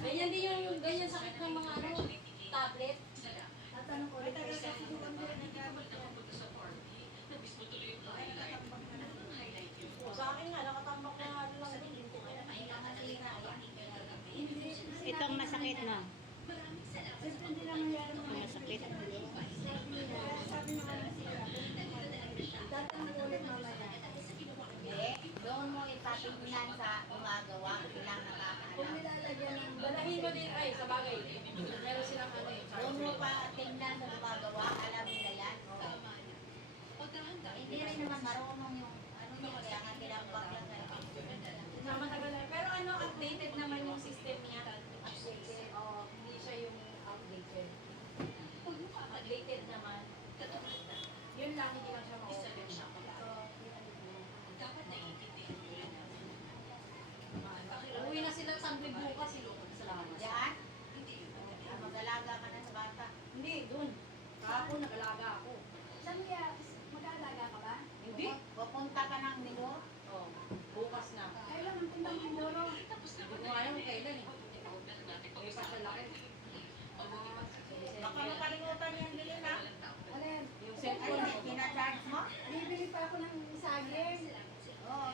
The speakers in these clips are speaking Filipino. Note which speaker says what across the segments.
Speaker 1: Ganyan rin din yung ganyan sakit ng mga ano, tablet.
Speaker 2: Tatanong ko, ay taga sa rin gamit yan.
Speaker 1: Sa akin nga, nakatambak na ano lang din. Hindi ko kaya
Speaker 3: Ito ang masakit na.
Speaker 2: Siyempre hindi lang nangyari mga
Speaker 3: Masakit.
Speaker 2: Sabi ng
Speaker 4: Doon mo ipatigilan sa gumagawa bilang
Speaker 2: Kung
Speaker 4: nakakaalam.
Speaker 2: nilalagyan ng
Speaker 1: Dalahin mo din, ay, sa bagay. Meron silang ano eh.
Speaker 4: Doon mo pa tingnan sa gumagawa, alam nila yan. Hindi rin naman marunong yung ano niya, kaya nga tinambak lang na
Speaker 1: Na matagal na. Pero ano, updated naman yung system niya. Updated. Oo, hindi siya yung outdated. Updated naman. Yun lang, hindi lang siya ma-open. So, yun ang Uwi na sila sa bukas, sila sa labas.
Speaker 4: Diyan, ah, mag-alaga ka na sa bata.
Speaker 1: Hindi, dun. Kahapon, nag-alaga ako.
Speaker 2: Saan kaya, mag-aalaga ka ba?
Speaker 1: Hindi?
Speaker 4: Pupunta ka ng Mindoro.
Speaker 1: Oo, bukas na.
Speaker 2: Kailan ang tindang Mindoro?
Speaker 1: Hindi ko nga alam kung kailan eh. May pa siya laki.
Speaker 4: Baka makalimutan yan bilhin ha.
Speaker 2: Ano yan?
Speaker 1: Yung
Speaker 4: Ano,
Speaker 1: cellphone mo.
Speaker 4: kinacharge mo?
Speaker 2: Bibili pa ako ng saging.
Speaker 4: Oo.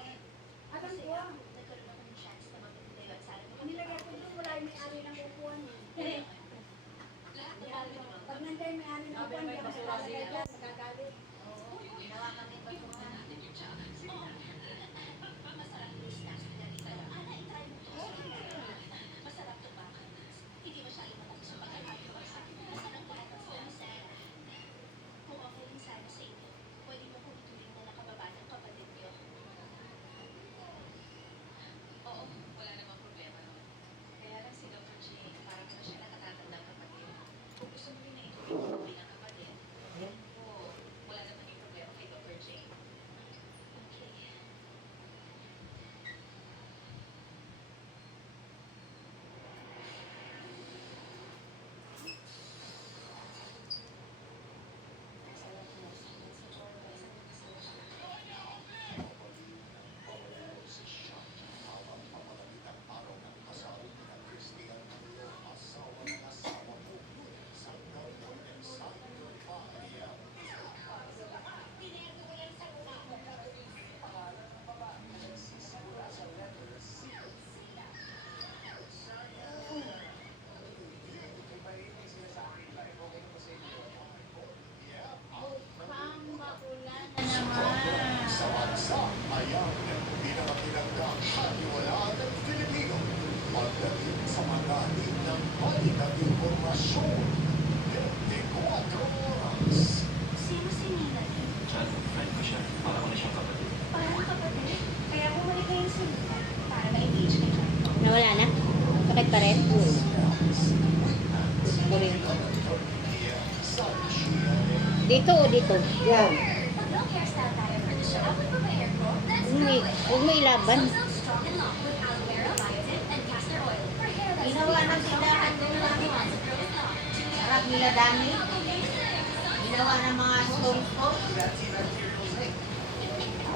Speaker 2: At ang kuwa. Nilagay ko doon, wala yung may-ari ng upuan. eh. Yung may-ari ng upuan, hindi ako lalagay dyan,
Speaker 4: patunan.
Speaker 5: Oo, wala namang problema nun. Kaya lang si Dr. J, parang na siya nakatatandang kapatid. Kung gusto mo rin na ituloy mo bilang kapatid, oo, wala naman yung problema kay Dr. J. Okay.
Speaker 4: Pambakulan na naman.
Speaker 6: Sa bansa, ayan, pinakakilangang haniwalaan ng Pilipino. Pagdating sa magaling ng balikat impormasyon. 24 oras.
Speaker 7: Sino si Nina?
Speaker 8: Chan, friend ko siya. Para ko na siyang kapatid.
Speaker 7: Parang kapatid. Kaya bumalik kayo sa Nina para ma-engage ka dyan.
Speaker 3: Nawala na? Sakit pa rin? Ito rin. Dito o dito?
Speaker 7: Pag long hairstyle tayo for the show, ako ba hair ko? That's
Speaker 3: Huwag mo, i- huwag mo ilaban.
Speaker 7: so strong and long with aloe vera, biotin, and castor oil for hair that's
Speaker 4: Ginawa ng tindahan doon namin. Sarap nila dami. Ginawa ng mga stone stone.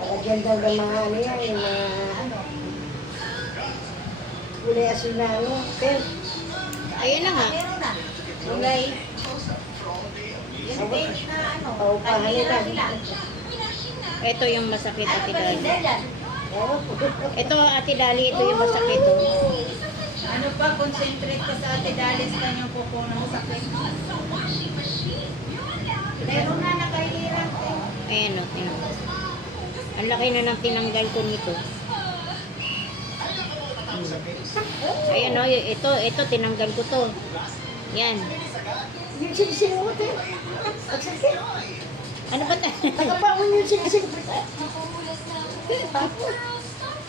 Speaker 9: Lagyan daw ng mga ano yan, yung mga
Speaker 4: Ano?
Speaker 9: gulay asin na ano. Pero,
Speaker 3: Ayun na nga.
Speaker 4: Meron na. Gulay. Yung date na ano.
Speaker 9: Paupahan
Speaker 4: kanina
Speaker 9: nila.
Speaker 3: Ito yung masakit, Ate Dali.
Speaker 9: oh,
Speaker 3: Ito, Ate Dali, ito yung masakit. Oh.
Speaker 4: Ano pa, concentrate ka sa ate Dalis kanyang kuko ng sakit. Meron na nakahirap eh.
Speaker 3: Ayan o, mo. Ang laki na ng tinanggal ko nito. Ayan o, ito, ito, tinanggal ko to. Yan.
Speaker 9: yung te. Ang sakit.
Speaker 3: Ano ba tayo?
Speaker 9: Nakabaon yung singsing.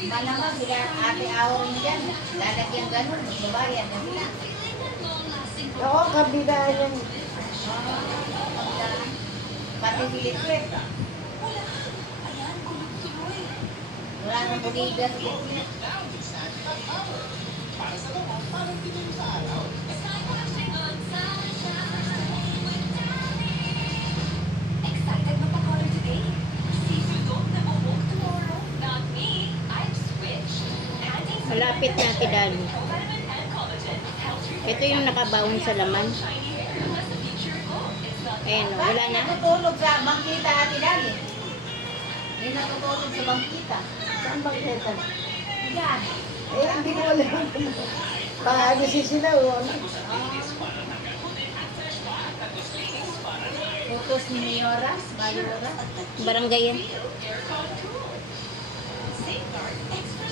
Speaker 4: Malamang sila ate awon dyan. Lalagyan ganun, magbabayad na sila.
Speaker 9: Oo, kabila yan.
Speaker 4: Pati silit Wala nang buligan silit
Speaker 7: Excited magpa-color today?
Speaker 3: Malapit na Tidali. Ito yung nakabaon sa laman. Ayan, o, wala na.
Speaker 6: natutulog sa bangkita ate Dali? May natutulog sa bangkita.
Speaker 10: Saan ba kita?
Speaker 6: Yan.
Speaker 10: Eh, hindi ko alam. Paano si sila o ano?
Speaker 6: Utos ni Mayora, Mayora.
Speaker 3: Barangay yan.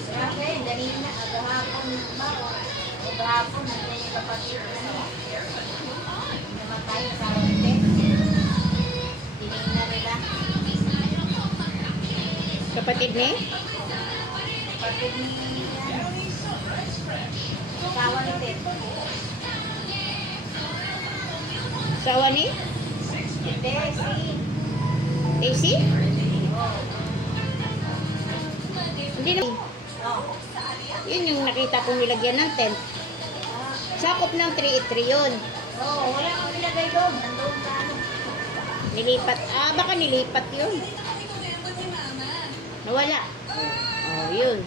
Speaker 6: Grabe, ganina, agahapon ba? O gahapon, nandiyan yung kapatid na namatay sa harte. Tinignan nila.
Speaker 3: Kapatid ni?
Speaker 6: Kapatid ni Asawa ni Ted.
Speaker 3: Sawa ni?
Speaker 6: Hindi, si...
Speaker 3: AC? Hindi na.
Speaker 6: Oh.
Speaker 3: Yun yung nakita kong nilagyan ng tent. Sakop ng 383 yun.
Speaker 6: Oh, wala akong nilagay doon. Nandoon ano.
Speaker 3: Nilipat. Ah, baka nilipat yun. Nawala. Oh, yun.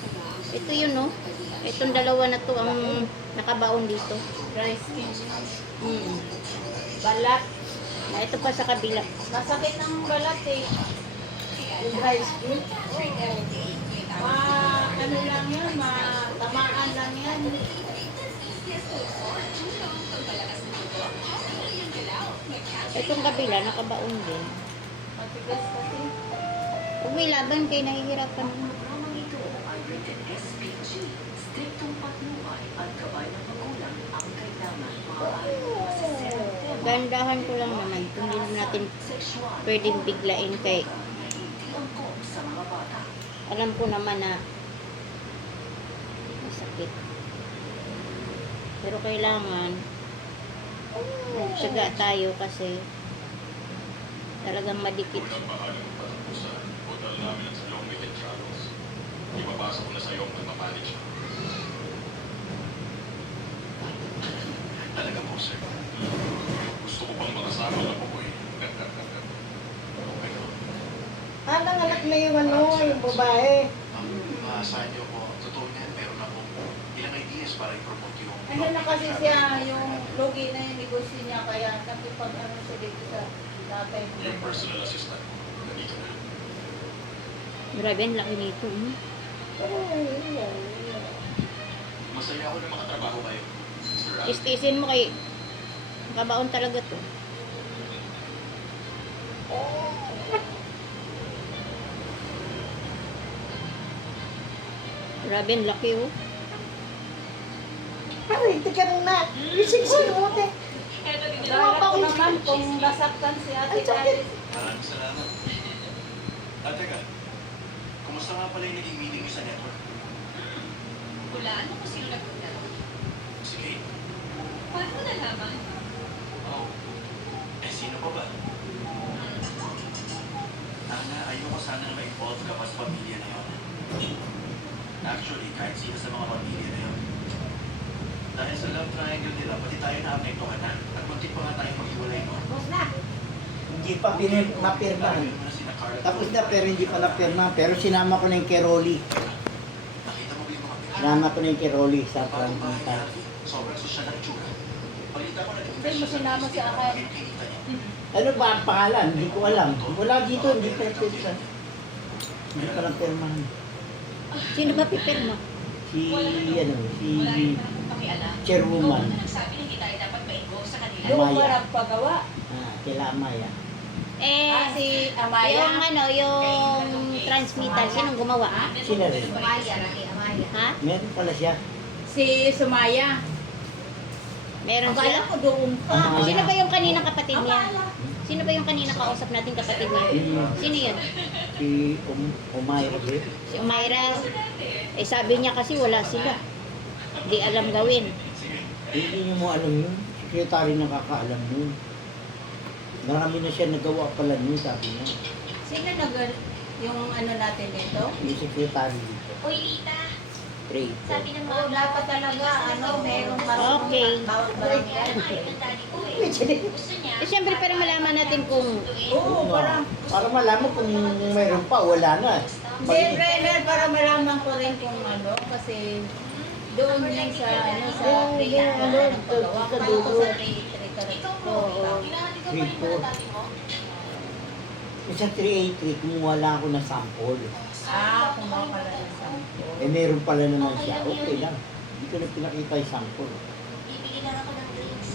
Speaker 3: Ito yun, no? Itong dalawa na to ang nakabaon dito.
Speaker 6: Dry skin.
Speaker 3: Mm.
Speaker 6: Balat.
Speaker 3: Ah, ito pa sa kabila.
Speaker 6: Masakit ng balat eh.
Speaker 10: Yung high school?
Speaker 6: Ma,
Speaker 3: Itong kabila, nakabaon din.
Speaker 6: Matigas kasi.
Speaker 3: Huwag may laban kayo, nahihirapan.
Speaker 2: Programang ito ay rated SPG. Striktong patnubay at gabay ng magulang ang kailangan maaari
Speaker 3: Gandahan ko lang naman. Kung hindi natin pwedeng biglain kay alam ko naman na masakit. Pero kailangan magtsaga tayo kasi talagang madikit.
Speaker 7: Unang bahagi ng pagpupusan, hotel namin at sa Long Weekend Travels. Ipapasa ko na sa iyo ang magmamanage. Talaga po, sir. Gusto ko pang makasama na po eh. okay na.
Speaker 10: Ah, nanganak na yung ano, yung babae.
Speaker 7: Ang maasahan niyo po, totoo niyan, meron ako ilang ideas para i-promote yung...
Speaker 6: Ano na kasi siya, yung logi na yung negosyo niya, kaya nakipag ano siya dito sa tatay
Speaker 7: Yung personal assistant ko, nandito na.
Speaker 3: Grabe, ang laki nito. Hmm?
Speaker 10: Ay, ay, ay.
Speaker 7: Masaya ako na makatrabaho kayo. Sir Alvin.
Speaker 3: Istisin mo kay kabaon talaga to. Grabe, ang laki oh.
Speaker 10: Ay, tika na. Ising-sing mo, te.
Speaker 6: Akala ko naman kung nasaktan si ate
Speaker 10: Ay, sakit.
Speaker 6: Dali.
Speaker 7: Maraming salamat. Ah, teka. Kumusta nga pala yung naging meeting niyo sa network?
Speaker 2: Hulaan mo kung sino nagpunta.
Speaker 7: Sige.
Speaker 2: Paano mo nalaman?
Speaker 7: Oh. Eh, sino pa ba? Ana, ayoko sana na ma-involve ka pa sa pamilya na yun. Actually, kahit sino sa mga pamilya. Dahil sa love triangle nila, pati tayo na-apektuhan na. At muntik pa nga tayo maghiwalay no.
Speaker 6: Tapos na.
Speaker 10: Hindi pa pinir mapirmahan.
Speaker 7: Dahil mo na sina Carla.
Speaker 10: Tapos na pero hindi pa napirma. Pero sinama ko na yung kay Rolly.
Speaker 7: Nakita mo ba yung mga picture?
Speaker 10: Sinama ko na yung kay Rolly sa
Speaker 7: Alfie. Sobrang sosyal ang itsura. Balita ko na
Speaker 6: Hindi mo sinama si Akay.
Speaker 7: Kinita niya.
Speaker 10: Ano ba ang pangalan? Hindi ko alam. Wala dito, hindi pa napirma. Hindi pa napirmahan.
Speaker 3: Sino ba pipirma?
Speaker 10: Si, ano, si
Speaker 2: Wala rin akong pakialam.
Speaker 10: Chairwoman.
Speaker 6: Yung
Speaker 10: Amaya.
Speaker 6: ba nagpagawa?
Speaker 10: Ah, kila Amaya.
Speaker 3: Eh,
Speaker 6: Ah, si Amaya.
Speaker 3: yung ano, yung transmitter, sinong gumawa?
Speaker 10: Sila rin.
Speaker 6: Amaya, Rani Amaya.
Speaker 3: Ha?
Speaker 10: Meron pala siya.
Speaker 6: Si Sumaya.
Speaker 3: Meron
Speaker 6: Akala
Speaker 3: sila?
Speaker 6: ko doon pa.
Speaker 10: Amaya.
Speaker 3: Sino ba yung kaninang kapatid niya?
Speaker 6: Akala.
Speaker 3: Sino ba yung kanina kausap natin kapatid niya? Sino yun?
Speaker 10: Si um, Umayra din.
Speaker 3: Si Umayra. Eh sabi niya kasi wala sila. Di alam gawin.
Speaker 10: Hindi niyo mo alam yun. Sekretary nakakaalam yun. Marami na siya nagawa pala yun, sabi niya.
Speaker 6: Sino nag yung ano natin dito?
Speaker 10: Yung sekretary dito.
Speaker 2: Uy, Ita!
Speaker 10: Pray.
Speaker 2: Sabi ng
Speaker 6: Oo, dapat talaga, ano, merong marunong
Speaker 3: Okay.
Speaker 6: bawat barangay.
Speaker 2: Eh. Gusto niya.
Speaker 3: Eh syempre para malaman natin kung
Speaker 6: Oo, para,
Speaker 10: Para malaman kung mayroon pa, wala na.
Speaker 6: hindi, trainer, para malaman ko rin kung ano, kasi Doon yan sa, ano, sa
Speaker 3: Yung-
Speaker 6: tray,
Speaker 3: yung ano,
Speaker 6: ng
Speaker 3: sa-
Speaker 6: pagawa.
Speaker 3: sa
Speaker 6: Paano
Speaker 3: dulo. Oo.
Speaker 10: Three, four. Sa 383, kumuha lang ako ng sample.
Speaker 6: Ah, kumuha ka lang ng sample.
Speaker 10: Eh, meron pala naman siya. Okay lang. Hindi ko na pinakita yung sample.
Speaker 4: Bibili lang ako ng drinks.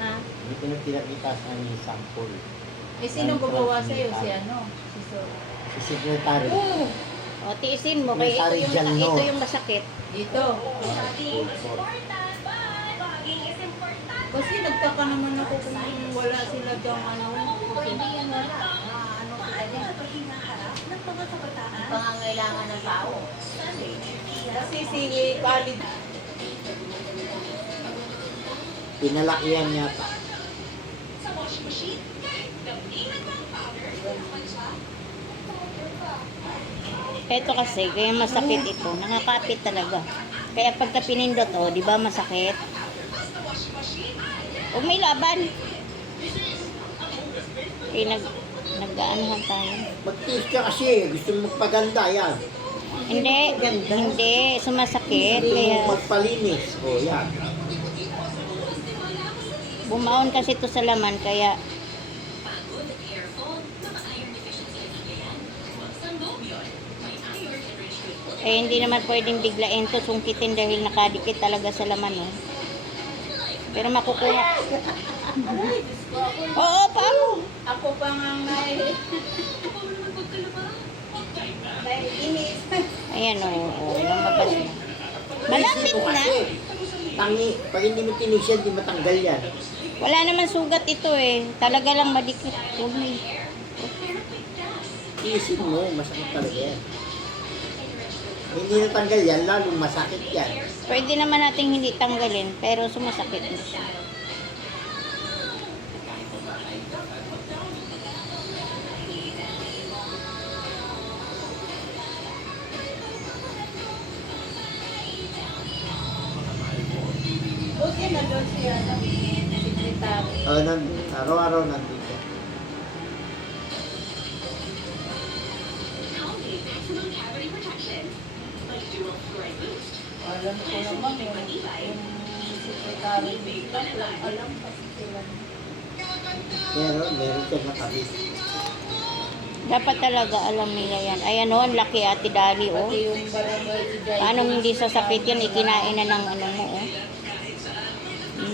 Speaker 6: Ha?
Speaker 10: Hindi ko na pinakita sa yung sample.
Speaker 6: Eh, sino gumawa sa'yo? Si ano? Si Sir.
Speaker 10: Si secretary.
Speaker 3: O, tiisin mo. Kaya ito yung,
Speaker 10: dyan, no?
Speaker 3: ito yung masakit.
Speaker 6: Dito. Kasi nagtaka naman ako kung wala sila dyang ano.
Speaker 4: O hindi yan wala. Ah, ano sila din? Ito hinaharap ng mga kabataan.
Speaker 6: Pangangailangan ng tao. Kasi si Khalid,
Speaker 10: Pinalakihan yata.
Speaker 2: Sa washing machine, kahit damihan mo ang powder, naman siya.
Speaker 3: Ito kasi, kaya masakit ito. Nakakapit talaga. Kaya pagka pinindot, oh, di ba masakit? Huwag may laban. Eh, nag, nag-aanuhan tayo.
Speaker 10: Mag-tiis ka kasi. Gusto mo magpaganda yan.
Speaker 3: Hindi, hindi. Sumasakit.
Speaker 10: Hindi
Speaker 3: Kaya
Speaker 10: mo magpalinis. O yan.
Speaker 3: bumaon kasi ito sa laman. Kaya eh, hindi naman pwedeng biglain to sungkitin dahil nakadikit talaga sa laman. Oh. Pero makukuha. Oo, paano?
Speaker 6: ako pa nga. Naiinis.
Speaker 3: Ayan, oo. Oh, lumabas na. Malapit
Speaker 10: mo
Speaker 3: na.
Speaker 10: kasi, Tangi, pag hindi mo tinis yan, di matanggal yan.
Speaker 3: Wala naman sugat ito eh. Talaga lang madikit. Huwag may.
Speaker 10: Iisip mo, masakit talaga yan. Hindi natanggal yan, lalong masakit yan.
Speaker 3: Pwede naman nating hindi tanggalin, pero sumasakit na siya.
Speaker 6: Buti na doon si ano, secretary.
Speaker 10: O, nan, araw-araw nandito.
Speaker 6: Secretary dito. Alam kasi sila.
Speaker 10: Meron, meron siya nakabit.
Speaker 3: Dapat talaga alam nila yan. Ayan o, ang laki ate Dali o.
Speaker 6: Jai.
Speaker 3: Paano hindi sasakit yan? Ikinain na ng ano mo o.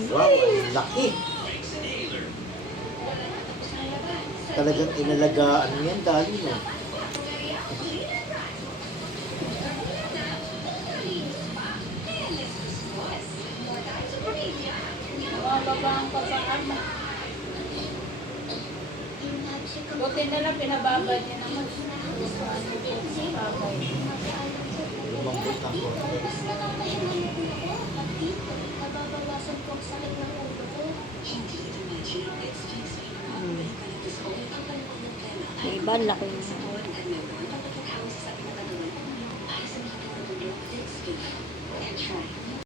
Speaker 10: Wow, ang laki. Talagang inalagaan yan, dali no.
Speaker 6: Mababang pa pa ano. Buti na lang pinababad niya naman. Bagay.
Speaker 10: Lumambot ng konti.
Speaker 4: Nababawasan po ang sakit ng ulo ko.
Speaker 3: Hmm. Yung iba, ang laki.